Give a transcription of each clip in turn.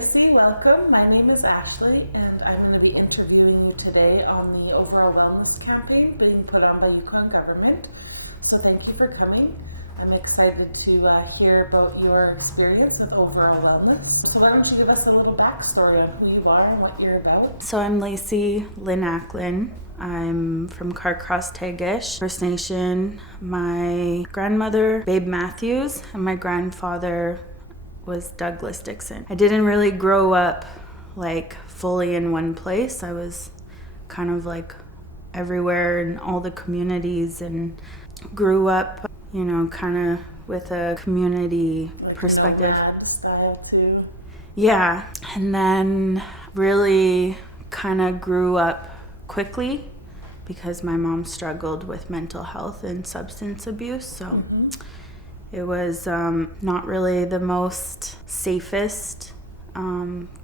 Lacey, welcome. My name is Ashley, and I'm going to be interviewing you today on the overall wellness campaign being put on by Yukon government. So thank you for coming. I'm excited to hear about your experience with overall wellness. So why don't you give us a little backstory of who you are and what you're about? So I'm Lacey Ackland. I'm from Carcross-Tagish First Nation. My grandmother, Babe Matthews, and my grandfather was Douglas Dixon. I didn't really grow up like fully in one place. I was kind of like everywhere in all the communities and grew up, you know, kind of with a community Like perspective. Nomad style too. Yeah, and then really kind of grew up quickly because my mom struggled with mental health and substance abuse. So it was not really the most safest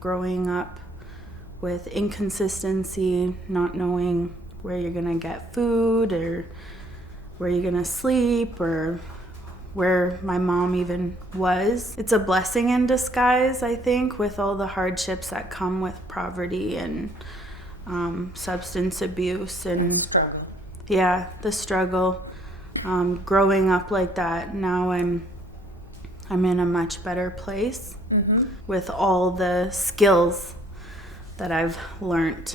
growing up with inconsistency, not knowing where you're gonna get food or where you're gonna sleep or where my mom even was. It's a blessing in disguise, I think, with all the hardships that come with poverty and substance abuse and Struggle. yeah, the struggle. Growing up like that, now I'm in a much better place with all the skills that I've learned.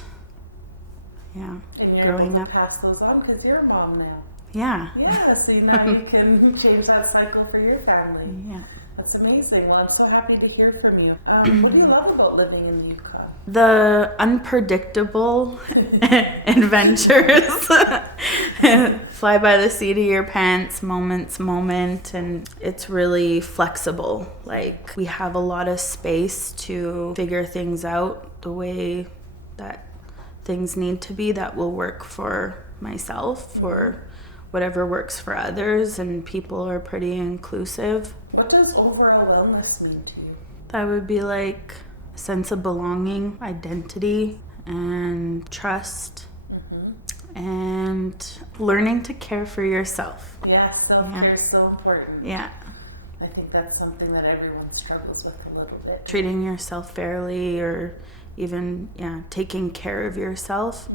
Yeah, And you're growing able up. to pass those on because you're a mom now. Yeah. Yeah, so now you can change that cycle for your family. Yeah. That's amazing. Well, I'm so happy to hear from you. What do you love about living in Yukon? The unpredictable adventures. Fly by the seat of your pants, moment, and it's really flexible. Like, we have a lot of space to figure things out the way that things need to be that will work for myself or whatever works for others, and people are pretty inclusive. What does overall wellness mean to you? That would be like a sense of belonging, identity, and trust, and learning to care for yourself. Yeah, self-care is so important. Yeah. I think that's something that everyone struggles with a little bit. Treating yourself fairly, or even, taking care of yourself.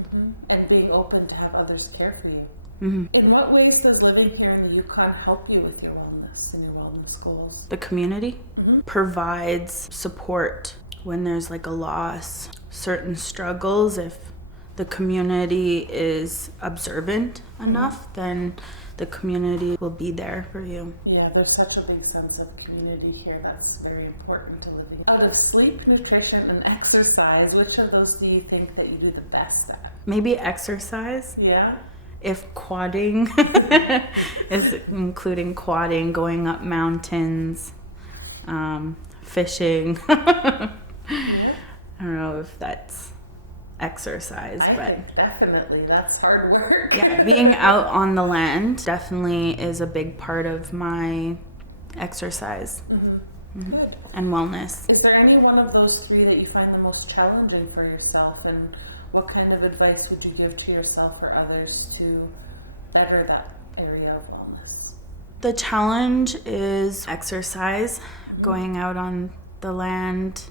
And being open to have others care for you. Mm-hmm. In what ways does living here in the Yukon help you with your wellness and your wellness goals? The community provides support when there's like a loss, certain struggles. If the community is observant enough, then the community will be there for you. Yeah, there's such a big sense of community here. That's very important to living. Out of sleep, nutrition, and exercise, which of those do you think that you do the best at? Maybe exercise. Yeah? If quadding is including quadding, going up mountains, fishing. I don't know if that's exercise, but Definitely, that's hard work. yeah, being out on the land definitely is a big part of my exercise Good. and wellness. Is there any one of those three that you find the most challenging for yourself, and what kind of advice would you give to yourself or others to better that area of wellness? The challenge is exercise. Going out on the land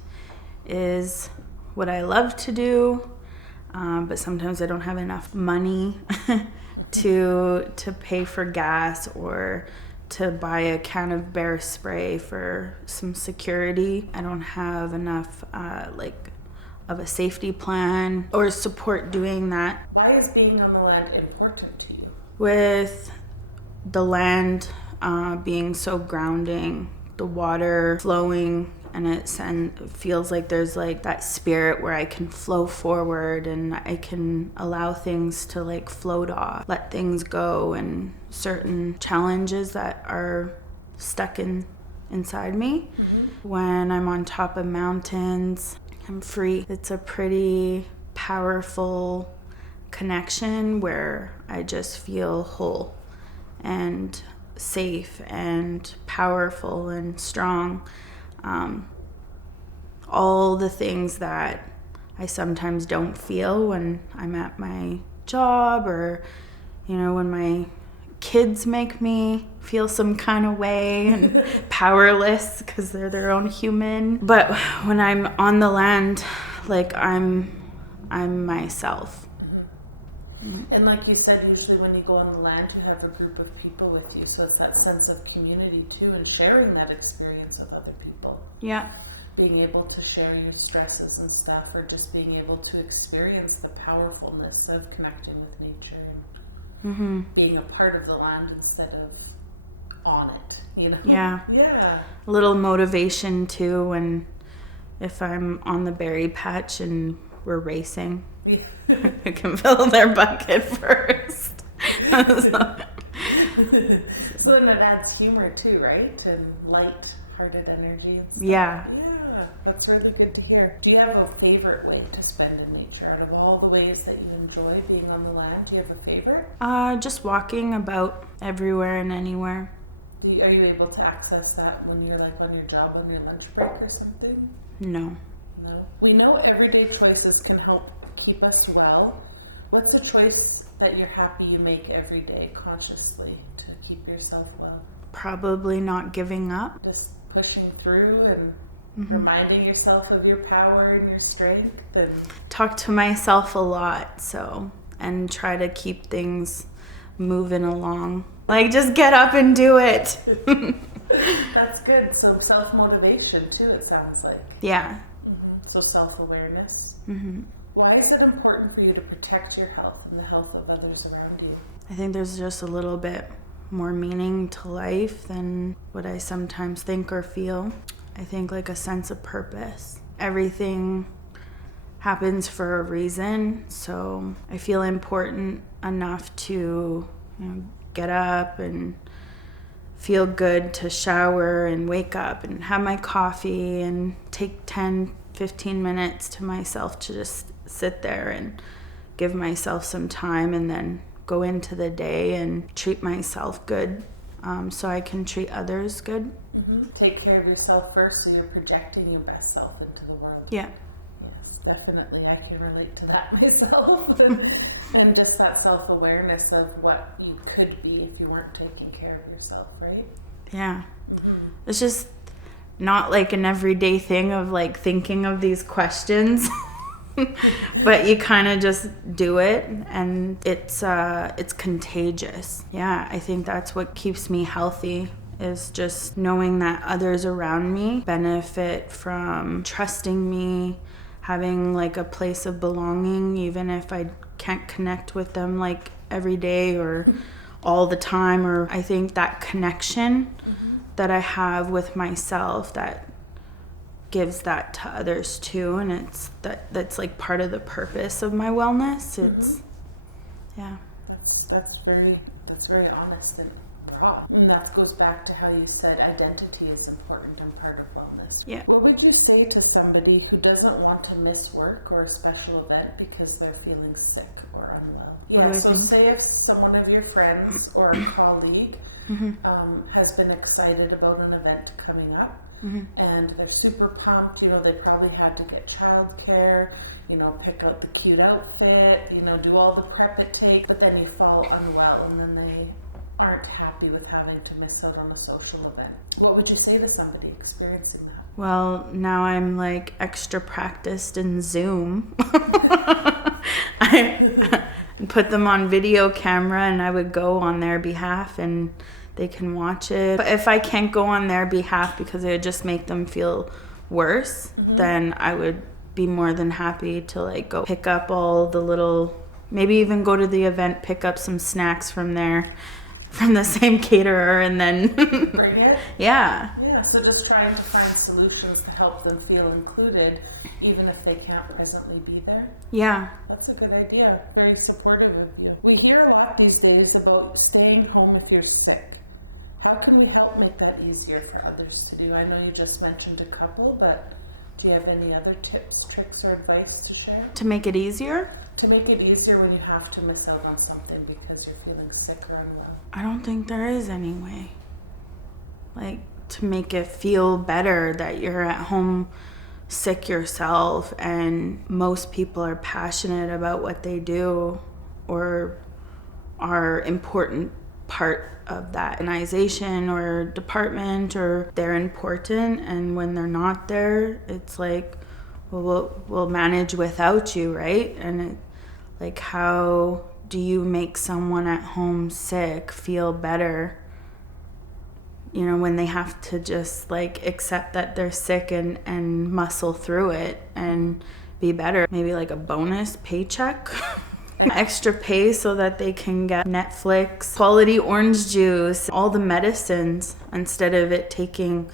is what I love to do, but sometimes I don't have enough money to pay for gas or to buy a can of bear spray for some security. I don't have enough of a safety plan or support doing that. Why is being on the land important to you? With the land being so grounding, the water flowing, and it feels like there's like that spirit where I can flow forward and I can allow things to like float off, let things go, and certain challenges that are stuck inside me. When I'm on top of mountains, I'm free. It's a pretty powerful connection where I just feel whole and safe and powerful and strong. All the things that I sometimes don't feel when I'm at my job, or when my kids make me feel some kind of way and powerless because they're their own human. But when I'm on the land, like I'm myself. And like you said, usually when you go on the land, you have a group of people with you. So it's that sense of community too, and sharing that experience with other people. Yeah. Being able to share your stresses and stuff, or just being able to experience the powerfulness of connecting with nature and being a part of the land instead of on it, you know? Yeah. Yeah. A little motivation too when if I'm on the berry patch and we're racing. I can fill their bucket first. So then it adds humor too, right? And light-hearted energy and stuff. Yeah. Yeah, that's really good to hear. Do you have a favorite way to spend in nature? Out of all the ways that you enjoy being on the land, do you have a favorite? Just walking about everywhere and anywhere. Are you able to access that when you're like on your job on your lunch break or something? No. No. We know everyday choices can help keep us well. What's a choice that you're happy you make every day consciously to keep yourself well? Probably not giving up. Just pushing through and reminding yourself of your power and your strength. And Talk to myself a lot, and try to keep things moving along. Like, just get up and do it. that's good. So self-motivation too, it sounds like. Yeah. So self-awareness. Why is it important for you to protect your health and the health of others around you? I think there's just a little bit more meaning to life than what I sometimes think or feel. I think like a sense of purpose. Everything happens for a reason, so I feel important enough to get up and feel good, to shower and wake up and have my coffee and take 10-15 minutes to myself to just sit there and give myself some time and then go into the day and treat myself good so I can treat others good. Take care of yourself first so you're projecting your best self into the world. Yeah. Yes, definitely. I can relate to that myself. And just that self-awareness of what you could be if you weren't taking care of yourself, right? Yeah. It's just not like an everyday thing of like thinking of these questions. But you kind of just do it, and it's contagious. Yeah, I think that's what keeps me healthy, is just knowing that others around me benefit from trusting me, having like a place of belonging, even if I can't connect with them like every day or all the time. Or I think that connection that I have with myself, that gives that to others too, and that's like part of the purpose of my wellness. It's yeah. That's very honest and raw. And that goes back to how you said identity is important and part of wellness. Yeah. What would you say to somebody who doesn't want to miss work or a special event because they're feeling sick or unwell? What do I so think? say if someone of your friends or a colleague has been excited about an event coming up, and they're super pumped, they probably had to get childcare, pick out the cute outfit, do all the prep it takes, but then you fall unwell and then they aren't happy with having to miss out on a social event. What would you say to somebody experiencing that? Well, now I'm like extra practiced in Zoom. I put them on video camera and I would go on their behalf and they can watch it. But if I can't go on their behalf because it would just make them feel worse, then I would be more than happy to like go pick up all the little, maybe even go to the event, pick up some snacks from the same caterer, and then Bring it? Yeah, so just trying to find solutions to help them feel included, even if they can't presently be there. yeah. That's a good idea. Very supportive of you. We hear a lot these days about staying home if you're sick. How can we help make that easier for others to do? I know you just mentioned a couple, but do you have any other tips, tricks, or advice to share? To make it easier? To make it easier when you have to miss out on something because you're feeling sick or unwell. I don't think there is any way. Like, to make it feel better that you're at home sick yourself, and most people are passionate about what they do or are important part of that organization or department, or they're important, and when they're not there, it's like, well, we'll manage without you, right? And it, like, how do you make someone at home sick feel better, you know, when they have to just like accept that they're sick and muscle through it and be better? Maybe like a bonus paycheck, extra pay so that they can get Netflix, quality orange juice, all the medicines, instead of it taking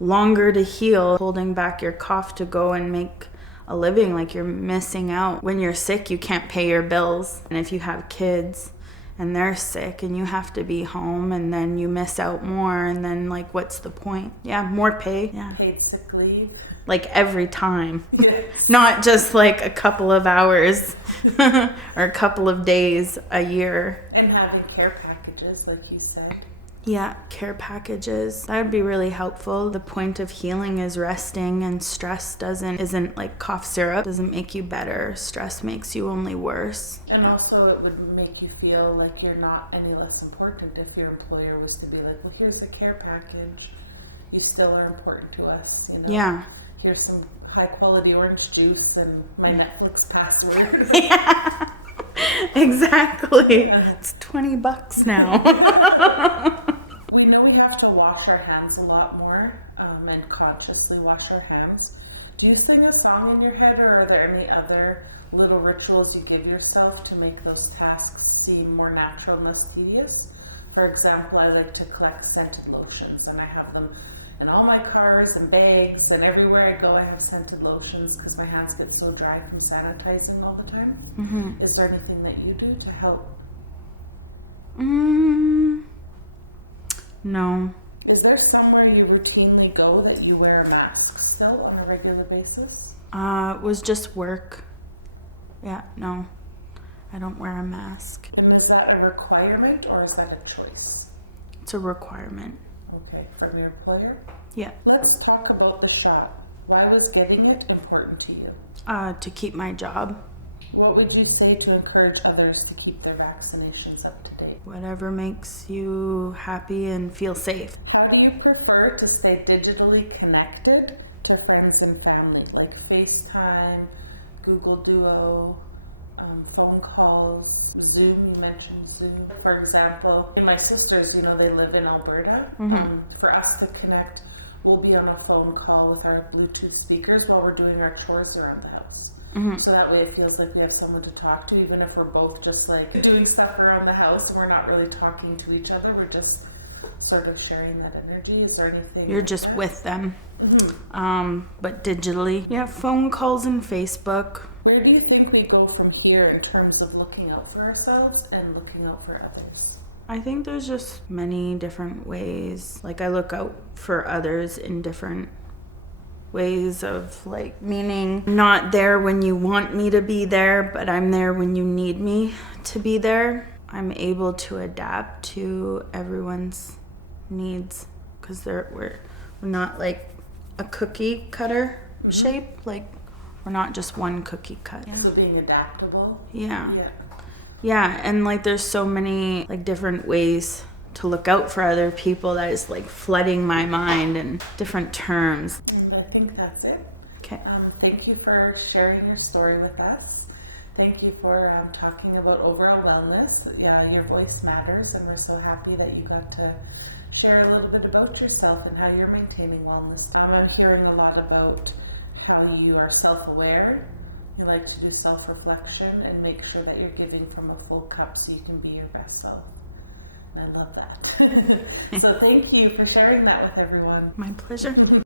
longer to heal, holding back your cough to go and make a living. Like, you're missing out. When you're sick, you can't pay your bills. And if you have kids and they're sick and you have to be home, and then you miss out more, and then like, what's the point? Yeah, more pay. Yeah. Paid sick leave. Like every time. Yes. Not just like a couple of hours or a couple of days a year. And having care packages, like you said. Yeah, care packages. That would be really helpful. The point of healing is resting, and stress isn't like cough syrup. Doesn't make you better. Stress makes you only worse. And also it would make you feel like you're not any less important if your employer was to be like, well, here's a care package. You still are important to us, you know? Yeah. Here's some high quality orange juice and my Netflix password. Yeah. Exactly. It's $20 now. We know we have to wash our hands a lot more and consciously wash our hands. Do you sing a song in your head, or are there any other little rituals you give yourself to make those tasks seem more natural and less tedious? For example, I like to collect scented lotions, and I have them in all my cars and bags, and everywhere I go I have scented lotions because my hands get so dry from sanitizing all the time. Mm-hmm. Is there anything that you do to help? No. Is there somewhere you routinely go that you wear a mask still on a regular basis? It was just work. Yeah, no. I don't wear a mask. And is that a requirement or is that a choice? It's a requirement. Okay, from your employer? Yeah. Let's talk about the shot. Why was getting it important to you? To keep my job. What would you say to encourage others to keep their vaccinations up to date? Whatever makes you happy and feel safe. How do you prefer to stay digitally connected to friends and family, like FaceTime, Google Duo, phone calls, Zoom? You mentioned Zoom. For example, my sisters, you know, they live in Alberta. Mm-hmm. For us to connect, we'll be on a phone call with our Bluetooth speakers while we're doing our chores around the house. Mm-hmm. So that way it feels like we have someone to talk to, even if we're both just like doing stuff around the house and we're not really talking to each other. We're just sort of sharing that energy. Is there anything? You're just that? with them. Mm-hmm. But digitally. Yeah, phone calls and Facebook. Where do you think we go from here in terms of looking out for ourselves and looking out for others? I think there's just many different ways. Like, I look out for others in different ways of, like, meaning not there when you want me to be there, but I'm there when you need me to be there. I'm able to adapt to everyone's needs because we're not like a cookie cutter shape. Like, we're not just one cookie cut. Yeah. So being adaptable. Yeah. Yeah. Yeah, and like there's so many like different ways to look out for other people that is like flooding my mind and different terms. And I think that's it. Okay. Thank you for sharing your story with us. Thank you for talking about overall wellness. Yeah, your voice matters, and we're so happy that you got to share a little bit about yourself and how you're maintaining wellness. I'm hearing a lot about how you are self-aware. You like to do self-reflection and make sure that you're giving from a full cup so you can be your best self. And I love that. So thank you for sharing that with everyone. My pleasure.